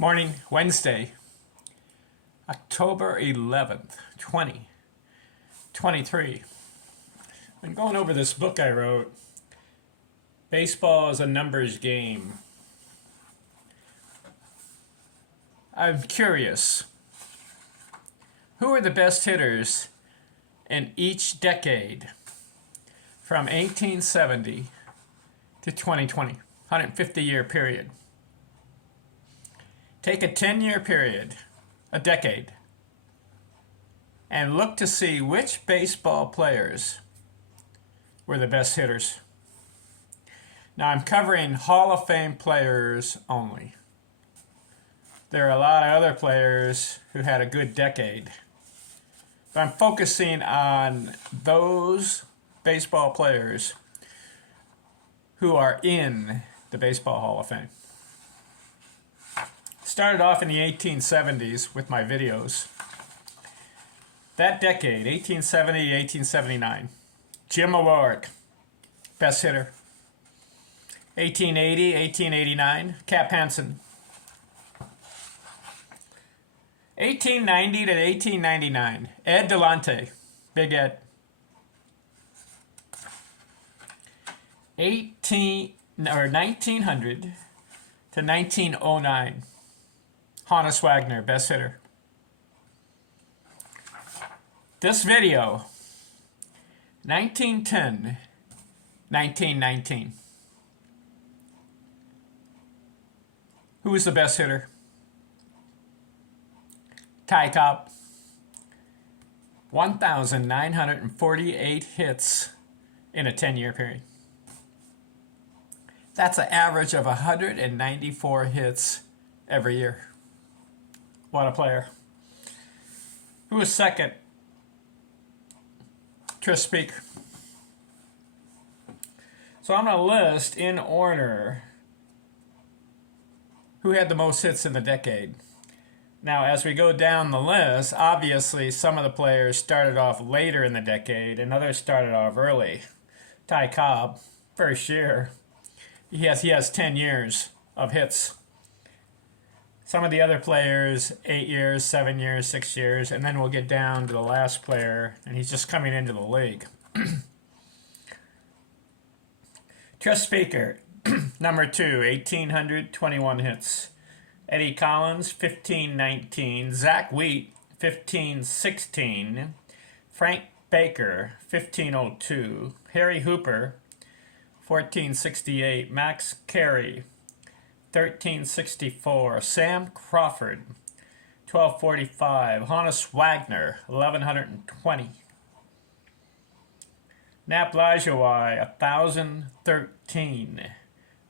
Morning, Wednesday, October 11th, 2023. I'm going over this book I wrote, Baseball is a Numbers Game. I'm curious, who are the best hitters in each decade from 1870 to 2020, 150-year period? Take a 10-year period, a decade, and look to see which baseball players were the best hitters. Now I'm covering Hall of Fame players only. There are a lot of other players who had a good decade, but I'm focusing on those baseball players who are in the Baseball Hall of Fame. Started off in the 1870s with my videos. That decade, 1870 to 1879, Jim O'Rourke, best hitter. 1880, 1889, Cap Hansen. 1890 to 1899, Ed Delonte, Big Ed. 1900 to 1909, Honus Wagner, best hitter. This video, 1910, 1919. Who was the best hitter? Ty Cobb. 1,948 hits in a 10-year period. That's an average of 194 hits every year. What a player. Who was second? Tris Speaker. So I'm going to list in order who had the most hits in the decade. Now, as we go down the list, obviously some of the players started off later in the decade and others started off early. Ty Cobb, first year. He has 10 years of hits. Some of the other players, 8 years, 7 years, 6 years, and then we'll get down to the last player, and he's just coming into the league. Tris Speaker, number 2, 1,821 hits. Eddie Collins, 1,519. Zach Wheat, 1,516. Frank Baker, 1,502. Harry Hooper, 1,468. Max Carey, 1,364. Sam Crawford, 1,245. Honus Wagner, 1,120. Nap Lajoie, 1,013.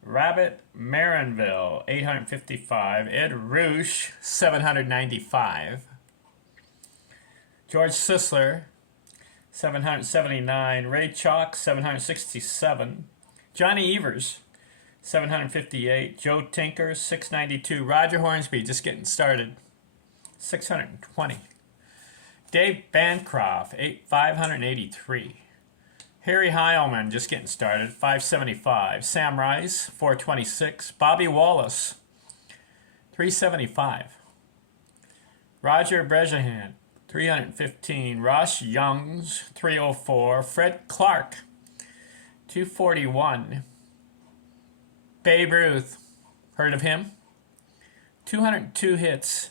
Rabbit Marinville, 855. Ed Roosh, 795. George Sisler, 779. Ray Chalk, 767. Johnny Evers, 758. Joe Tinker, 692. Roger Hornsby, just getting started, 620. Dave Bancroft, 583. Harry Heilman, just getting started, 575. Sam Rice, 426. Bobby Wallace, 375. Roger Brejahan, 315. Ross Youngs, 304. Fred Clark, 241. Babe Ruth, heard of him? 202 hits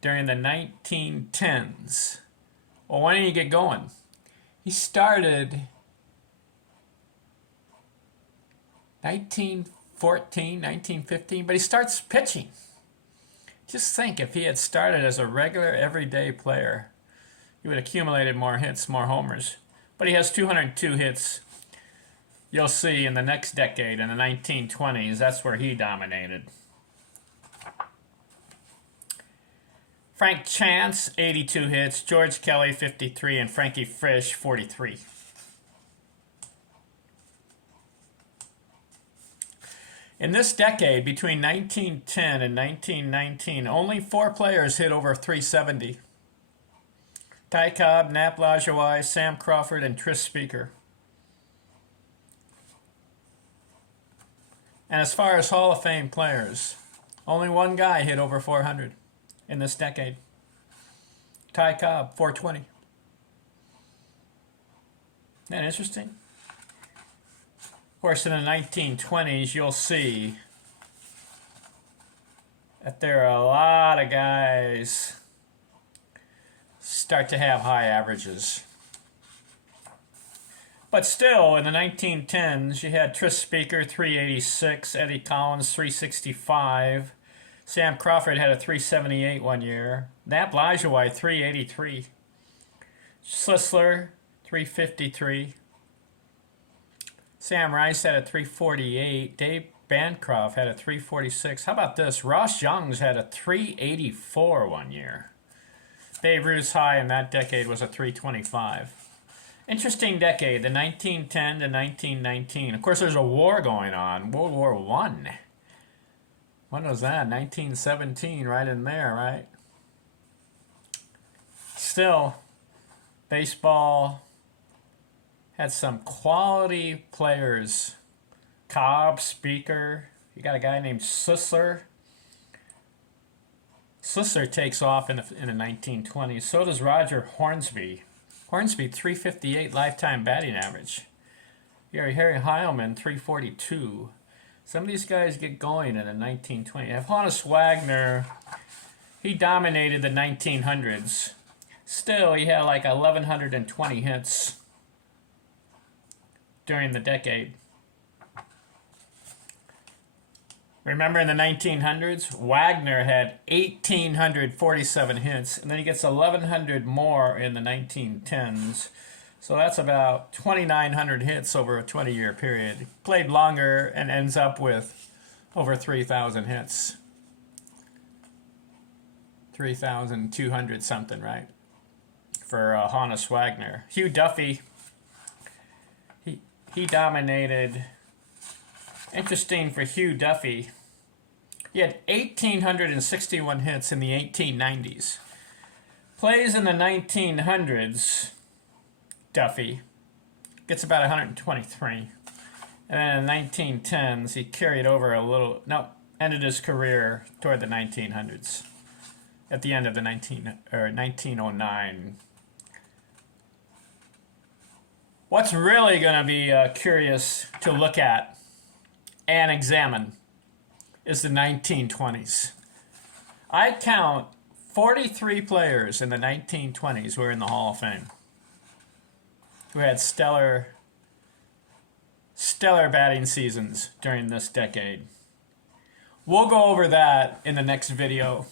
during the 1910s. Well, why didn't you get going? He started 1914, 1915, but he starts pitching. Just think, if he had started as a regular, everyday player, he would have accumulated more hits, more homers. But he has 202 hits. You'll see in the next decade, in the 1920s, that's where he dominated. Frank Chance, 82 hits. George Kelly, 53. And Frankie Frisch, 43. In this decade, between 1910 and 1919, only 4 players hit over 370. Ty Cobb, Nap Lajoie, Sam Crawford, and Tris Speaker. And as far as Hall of Fame players, Only one guy hit over 400 in this decade. Ty Cobb, 420. Isn't that interesting? Of course, in the 1920s, you'll see that there are a lot of guys start to have high averages. But still, in the 1910s, you had Tris Speaker, 386, Eddie Collins, 365. Sam Crawford had a 378 one year. Nap Lajoie, 383. Slisler, 353. Sam Rice had a 348. Dave Bancroft had a 346. How about this? Ross Youngs had a 384 one year. Babe Ruth's high in that decade was a 325. Interesting decade, the 1910 to 1919. Of course, there's a war going on, World War I. When was that? 1917, right in there, right? Still, baseball had some quality players. Cobb, Speaker. You got a guy named Sisler. Sisler takes off in the 1920s. So does Roger Hornsby. Hornsby, 358 lifetime batting average. Harry Heilman, 342. Some of these guys get going in the 1920s. You have Honus Wagner. He dominated the 1900s. Still, he had like 1,120 hits during the decade. Remember in the 1900s, Wagner had 1,847 hits, and then he gets 1,100 more in the 1910s. So that's about 2,900 hits over a 20-year period. He played longer and ends up with over 3,000 hits. 3,200 something, right? For Honus Wagner. Hugh Duffy, he dominated. Interesting for Hugh Duffy. He had 1,861 hits in the 1890s. Plays in the 1900s, Duffy gets about 123. And then in the 1910s, he carried over a little, ended his career toward the 1900s. At the end of the 1909. What's really going to be curious to look at and examine is the 1920s. I count 43 players in the 1920s who are in the Hall of Fame, who had stellar batting seasons during this decade. We'll go over that in the next video.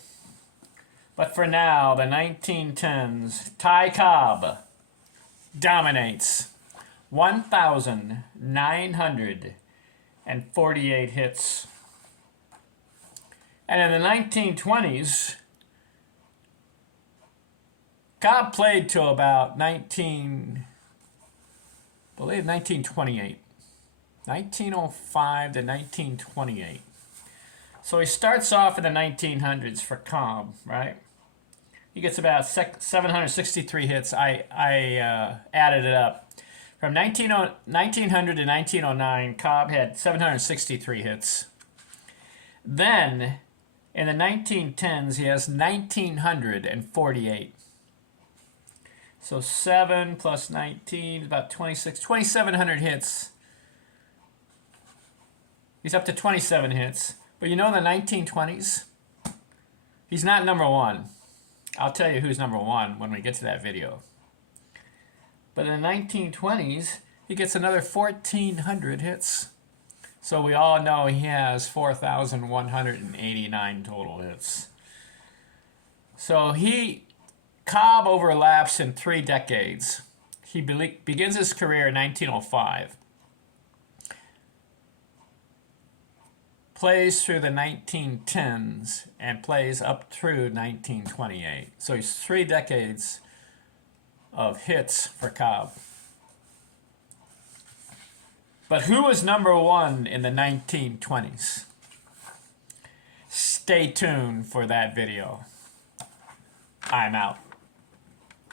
But for now, the 1910s, Ty Cobb dominates. 1,948 hits. And in the 1920s, Cobb played till about 1928. 1905 to 1928. So he starts off in the 1900s for Cobb, right? He gets about 763 hits. I added it up. From 1900 to 1909, Cobb had 763 hits. Then, in the 1910s, he has 1,948. So 7 plus 19 is about 2,700 hits. He's up to 27 hits. But you know, in the 1920s, he's not number one. I'll tell you who's number one when we get to that video. But in the 1920s, he gets another 1,400 hits. So we all know he has 4,189 total hits. So Cobb overlaps in 3 decades. He begins his career in 1905. Plays through the 1910s and plays up through 1928. So he's 3 decades of hits for Cobb. But who was number one in the 1920s? Stay tuned for that video. I'm out.